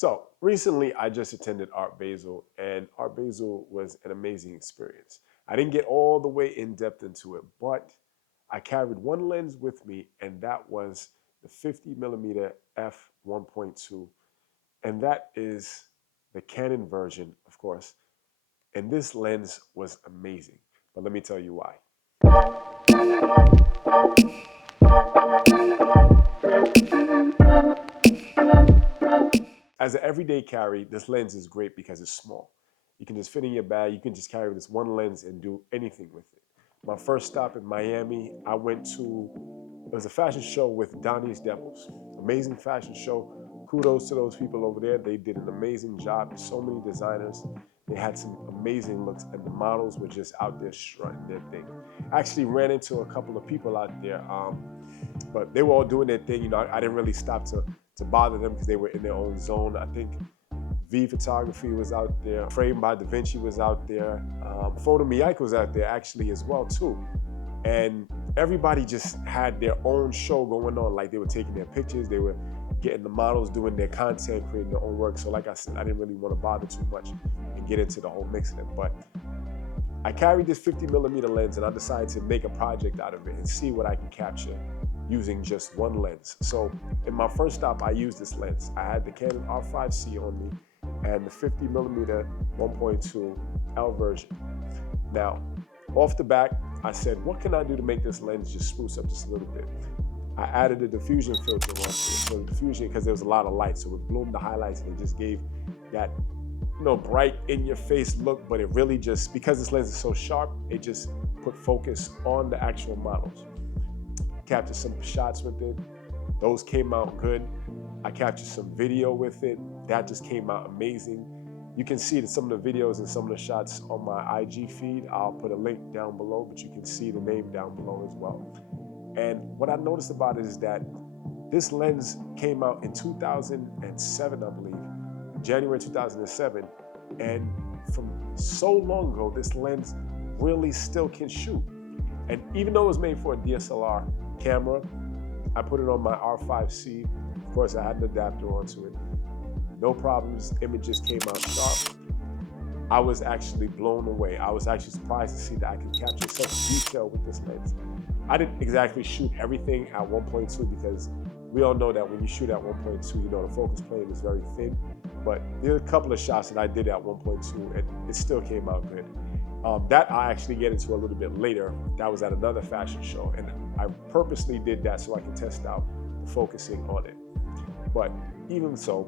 So recently I just attended Art Basel, and Art Basel was an amazing experience. I didn't get all the way in depth into it, but I carried one lens with me, and that was the 50mm f 1.2. And that is the Canon version, of course. And this lens was amazing. But let me tell you why. As an everyday carry, this lens is great because it's small. You can just fit in your bag. You can just carry this one lens and do anything with it. My first stop in Miami, I went to, it was a fashion show with Donnie's Devils. Amazing fashion show. Kudos to those people over there. They did an amazing job. So many designers. They had some amazing looks, and the models were just out there strutting their thing. I actually ran into a couple of people out there, but they were all doing their thing. You know, I didn't really stop to bother them because they were in their own zone. I think V Photography was out there. Frame by Da Vinci was out there. Photo Miyake was out there actually as well too. And everybody just had their own show going on. Like they were taking their pictures, they were getting the models, doing their content, creating their own work. So like I said, I didn't really want to bother too much and get into the whole mix of it. But I carried this 50mm lens, and I decided to make a project out of it and see what I can capture using just one lens. So in my first stop, I used this lens. I had the Canon R5C on me and the 50mm 1.2L version. Now, off the back, I said, what can I do to make this lens just spruce up just a little bit? I added a diffusion filter onto it. So the diffusion, because there was a lot of light, so it bloomed the highlights and it just gave that, you know, bright in your face look, but it really just, because this lens is so sharp, it just put focus on the actual models. Captured some shots with it. Those came out good. I captured some video with it. That just came out amazing. You can see some of the videos and some of the shots on my IG feed. I'll put a link down below, but you can see the name down below as well. And what I noticed about it is that this lens came out in 2007, I believe, January 2007. And from so long ago, this lens really still can shoot. And even though it was made for a DSLR camera, I put it on my R5C. Of course, I had an adapter onto it. No problems, images came out sharp. I was actually blown away. I was actually surprised to see that I could capture such detail with this lens. I didn't exactly shoot everything at 1.2 because we all know that when you shoot at 1.2, you know, the focus plane is very thin. But there are a couple of shots that I did at 1.2 and it still came out good. That I actually get into a little bit later. That was at another fashion show, and I purposely did that so I could test out focusing on it. But even so,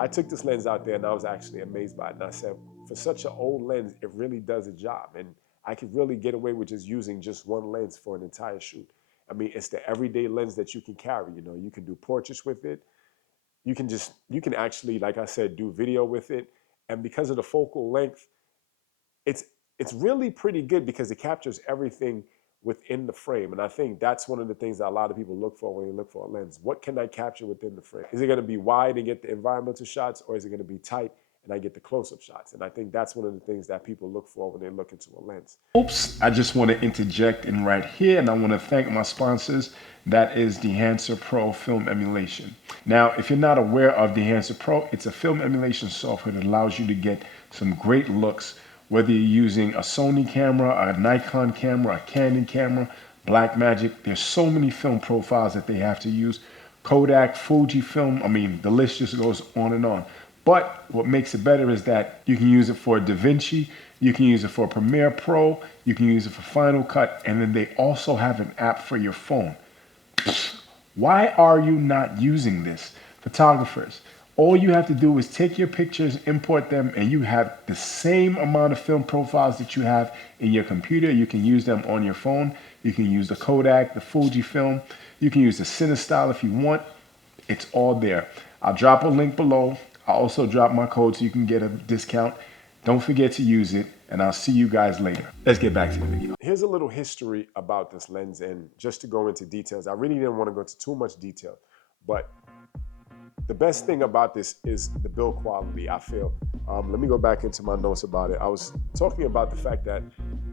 I took this lens out there and I was actually amazed by it. And I said, for such an old lens, it really does a job. And I could really get away with just using just one lens for an entire shoot. I mean, it's the everyday lens that you can carry. You know, you can do portraits with it. You can actually, like I said, do video with it. And because of the focal length, it's really pretty good because it captures everything within the frame. And I think that's one of the things that a lot of people look for when they look for a lens. What can I capture within the frame? Is it going to be wide and get the environmental shots, or is it going to be tight and I get the close-up shots? And I think that's one of the things that people look for when they look into a lens. Oops, I just want to interject in right here, and I want to thank my sponsors. That is the Enhancer Pro Film Emulation. Now, if you're not aware of the Enhancer Pro, it's a film emulation software that allows you to get some great looks, whether you're using a Sony camera, a Nikon camera, a Canon camera, Blackmagic. There's so many film profiles that they have to use. Kodak, Fujifilm, I mean, the list just goes on and on. But what makes it better is that you can use it for Da Vinci, you can use it for Premiere Pro, you can use it for Final Cut, and then they also have an app for your phone. Why are you not using this? Photographers, all you have to do is take your pictures, import them, and you have the same amount of film profiles that you have in your computer. You can use them on your phone. You can use the Kodak, the Fujifilm. You can use the CineStyle if you want. It's all there. I'll drop a link below. I'll also drop my code so you can get a discount. Don't forget to use it, and I'll see you guys later. Let's get back to the video. Here's a little history about this lens, and just to go into details, I really didn't want to go into too much detail, but the best thing about this is the build quality, I feel. Let me go back into my notes about it. I was talking about the fact that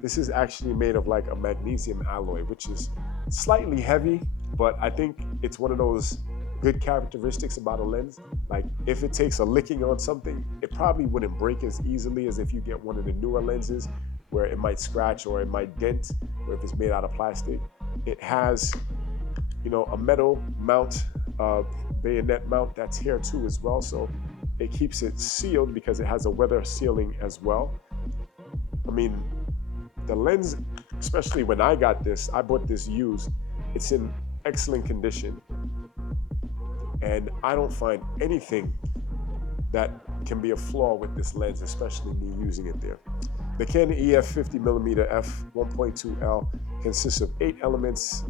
this is actually made of like a magnesium alloy, which is slightly heavy, but I think it's one of those good characteristics about a lens. Like if it takes a licking on something, it probably wouldn't break as easily as if you get one of the newer lenses where it might scratch or it might dent, or if it's made out of plastic. It has, a metal mount, bayonet mount that's here too as well. So it keeps it sealed because it has a weather sealing as well. I mean, the lens, especially when I got this, I bought this used. It's in excellent condition. And I don't find anything that can be a flaw with this lens, especially me using it there. The Canon EF 50mm f 1.2L consists of 8 elements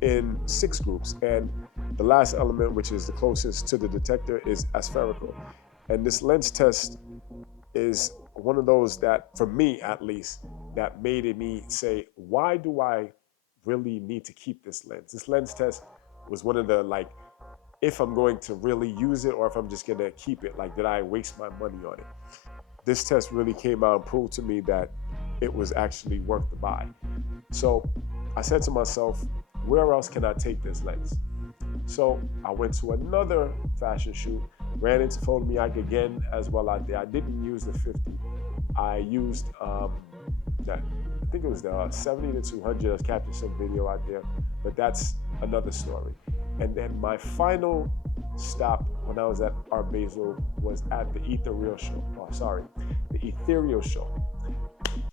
in 6 groups, and the last element, which is the closest to the detector, is aspherical. And this lens test is one of those that, for me at least, that made me say, why do I really need to keep this lens? This lens test was one of the, like, if I'm going to really use it or if I'm just gonna keep it, like, did I waste my money on it? This test really came out and proved to me that it was actually worth the buy. So I said to myself, where else can I take this lens? So I went to another fashion shoot, ran into Photomic again as well out there. I didn't use the 50. I used that, I think it was the 70 to 200. I've captured some video out there, but that's another story. And then my final stop when I was at Art Basel was at the Ethereal show. Oh, sorry, the Ethereal show.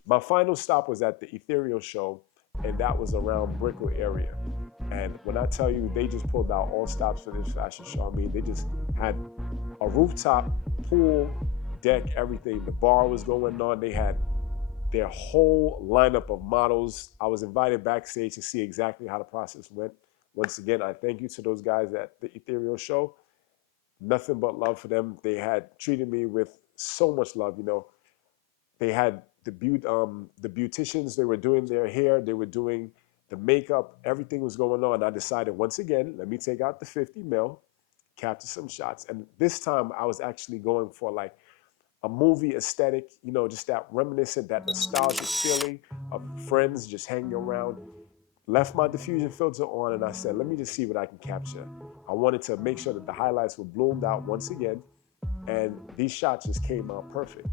My final stop was at the Ethereal show, and that was around Brickell area. And when I tell you, they just pulled out all stops for this fashion show. I mean, they just had a rooftop, pool, deck, everything. The bar was going on. They had their whole lineup of models. I was invited backstage to see exactly how the process went. Once again, I thank you to those guys at the Ethereal show. Nothing but love for them. They had treated me with so much love. They had the beauticians. They were doing their hair. They were doing the makeup. Everything was going on. I decided once again, let me take out the 50 mil, capture some shots. And this time I was actually going for like a movie aesthetic, just that reminiscent, that nostalgic feeling of friends just hanging around. Left my diffusion filter on and I said, let me just see what I can capture. I wanted to make sure that the highlights were bloomed out once again, and these shots just came out perfect.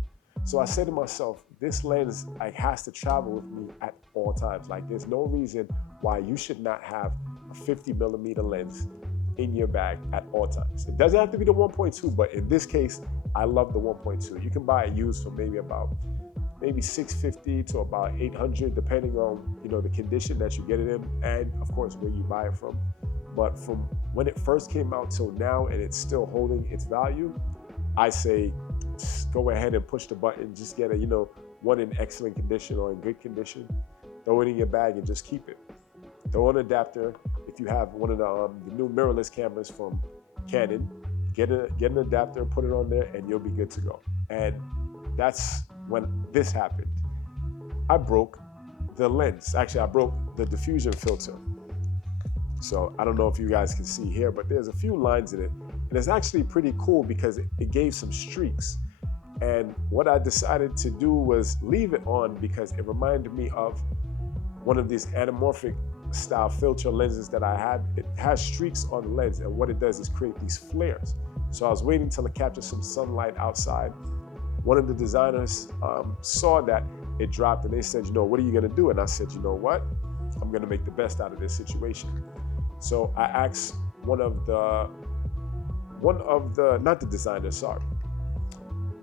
So I said to myself, this lens like has to travel with me at all times. Like there's no reason why you should not have a 50mm lens in your bag at all times. It doesn't have to be the 1.2, but in this case, I love the 1.2. You can buy it used for maybe 650 to about 800, depending on the condition that you get it in, and of course where you buy it from. But from when it first came out till now, and it's still holding its value, I say go ahead and push the button. Just get one in excellent condition or in good condition. Throw it in your bag and just keep it. Throw an adapter. If you have one of the new mirrorless cameras from Canon, get an adapter, put it on there, and you'll be good to go. And that's when this happened. I broke the lens. Actually, I broke the diffusion filter. So I don't know if you guys can see here, but there's a few lines in it. And it's actually pretty cool because it gave some streaks. And what I decided to do was leave it on because it reminded me of one of these anamorphic style filter lenses that I had. It has streaks on the lens, and what it does is create these flares. So I was waiting till it captured some sunlight outside. One of the designers saw that it dropped, and they said, what are you gonna do? And I said, you know what? I'm gonna make the best out of this situation. So I asked one of the, not the designer, sorry,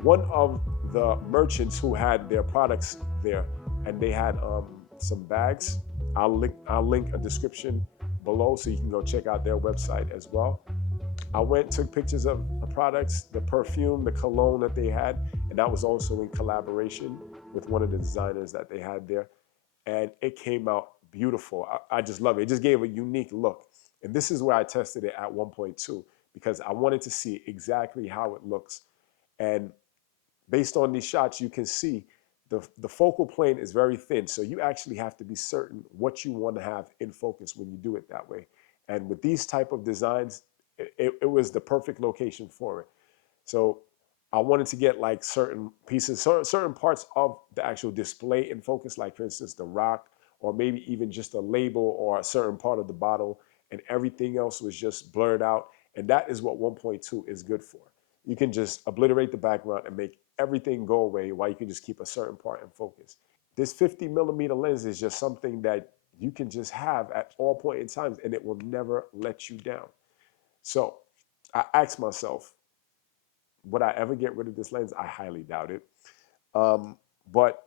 one of the merchants who had their products there, and they had some bags. I'll link a description below so you can go check out their website as well. I went, took pictures of the products, the perfume, the cologne that they had, and that was also in collaboration with one of the designers that they had there. And it came out beautiful. I just love it. It just gave a unique look. And this is where I tested it at 1.2 because I wanted to see exactly how it looks. And based on these shots, you can see the focal plane is very thin. So you actually have to be certain what you want to have in focus when you do it that way. And with these type of designs, it was the perfect location for it. So I wanted to get like certain pieces, certain parts of the actual display in focus, like for instance, the rock, or maybe even just a label or a certain part of the bottle, and everything else was just blurred out. And that is what 1.2 is good for. You can just obliterate the background and make everything go away while you can just keep a certain part in focus. This 50 millimeter lens is just something that you can just have at all point in times and it will never let you down. So I asked myself, would I ever get rid of this lens? I highly doubt it. But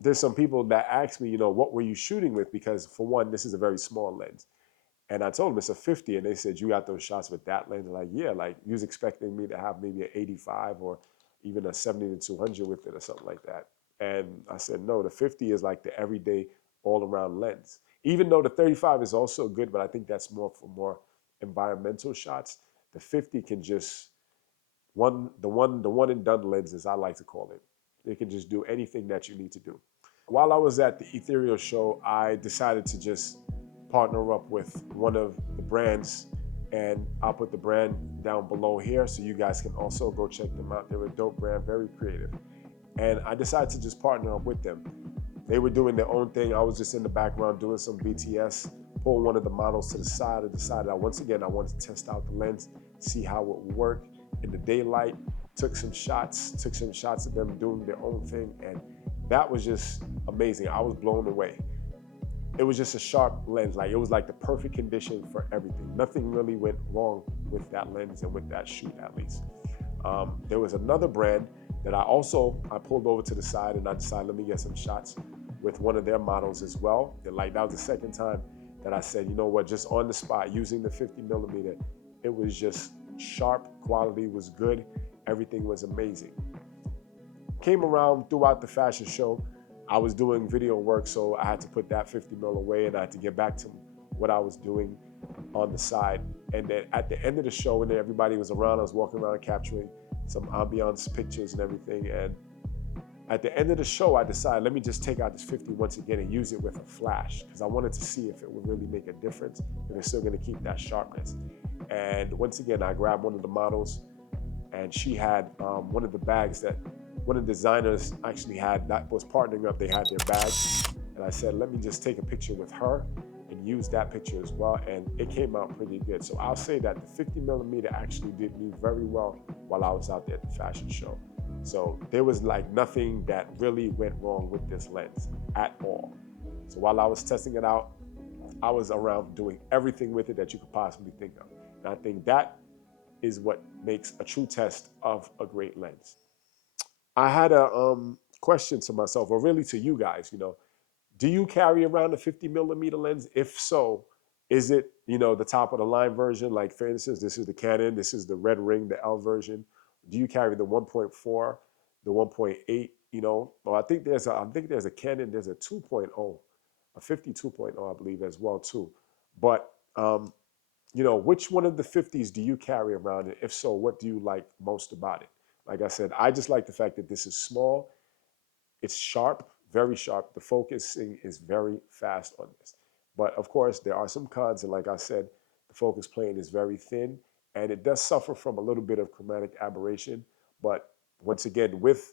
there's some people that ask me, what were you shooting with? Because for one, this is a very small lens. And I told them it's a 50, and they said, you got those shots with that lens? Like, yeah, like you was expecting me to have maybe an 85 or even a 70 to 200 with it or something like that. And I said, no, the 50 is like the everyday all around lens. Even though the 35 is also good, but I think that's more for more environmental shots. The 50 can just the one and done lenses, I like to call it. They can just do anything that you need to do. While I was at the Ethereal show, I decided to just partner up with one of the brands, and I'll put the brand down below here so you guys can also go check them out. They're a dope brand, very creative. And I decided to just partner up with them. They were doing their own thing. I was just in the background doing some BTS, pulled one of the models to the side and decided once again I wanted to test out the lens, see how it would work in the daylight. Took some shots of them doing their own thing, and that was just amazing. I was blown away. It was just a sharp lens. Like it was like the perfect condition for everything. Nothing really went wrong with that lens and with that shoot, at least. There was another brand that I pulled over to the side and I decided let me get some shots with one of their models as well. And like that was the second time that I said, you know what, just on the spot using the 50 millimeter, it was just sharp. Quality was good. Everything was amazing. Came around throughout the fashion show. I was doing video work, so I had to put that 50 mil away and I had to get back to what I was doing on the side. And then at the end of the show, when everybody was around, I was walking around capturing some ambiance pictures and everything. And at the end of the show, I decided, let me just take out this 50 once again and use it with a flash because I wanted to see if it would really make a difference, if it's still going to keep that sharpness. And once again, I grabbed one of the models, and she had one of the bags that one of the designers actually had that was partnering up. They had their bags, and I said, let me just take a picture with her and use that picture as well, and it came out pretty good. So I'll say that the 50 millimeter actually did me very well while I was out there at the fashion show. So there was like nothing that really went wrong with this lens at all. So while I was testing it out, I was around doing everything with it that you could possibly think of. And I think that is what makes a true test of a great lens. I had a question to myself, or really to you guys. Do you carry around a 50 millimeter lens? If so, is it the top of the line version? Like for instance, this is the Canon, this is the red ring, the L version. Do you carry the 1.4, the 1.8? Well, I think there's a Canon, there's a 2.0, a 50 2.0, I believe as well too. But which one of the 50s do you carry around? And if so, what do you like most about it? Like I said, I just like the fact that this is small, it's sharp, very sharp. The focusing is very fast on this. But of course, there are some cons. And like I said, the focus plane is very thin and it does suffer from a little bit of chromatic aberration. But once again, with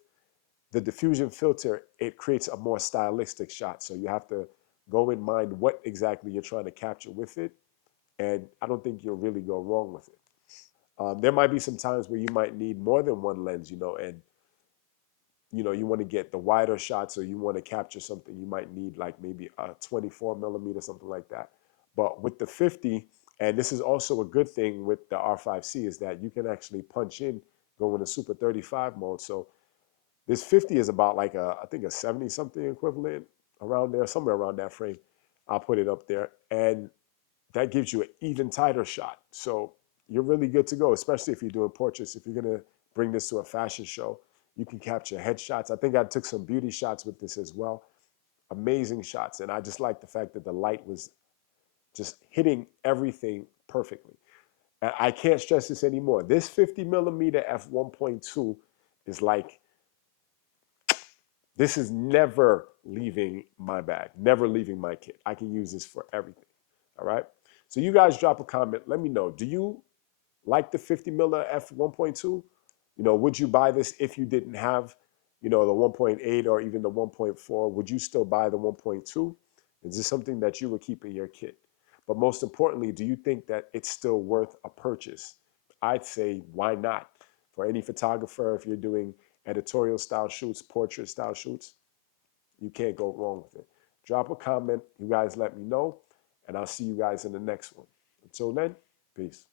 the diffusion filter, it creates a more stylistic shot. So you have to go in mind what exactly you're trying to capture with it. And I don't think you'll really go wrong with it. There might be some times where you might need more than one lens, and you want to get the wider shots or you want to capture something, you might need like maybe a 24 millimeter, something like that. But with the 50, and this is also a good thing with the R5C, is that you can actually punch in, go into super 35 mode. So this 50 is about like I think a 70 something equivalent, around there, somewhere around that frame. I'll put it up there. And that gives you an even tighter shot. So you're really good to go, especially if you're doing portraits. If you're going to bring this to a fashion show, you can capture headshots. I think I took some beauty shots with this as well. Amazing shots. And I just like the fact that the light was just hitting everything perfectly. And I can't stress this anymore. This 50 millimeter f1.2 is like, this is never leaving my bag, never leaving my kit. I can use this for everything. All right. So you guys drop a comment. Let me know. Do you like the 50 miller f1.2? Would you buy this if you didn't have, the 1.8 or even the 1.4? Would you still buy the 1.2? Is this something that you would keep in your kit? But most importantly, do you think that it's still worth a purchase? I'd say, why not? For any photographer, if you're doing editorial style shoots, portrait style shoots, you can't go wrong with it. Drop a comment. You guys let me know, and I'll see you guys in the next one. Until then, peace.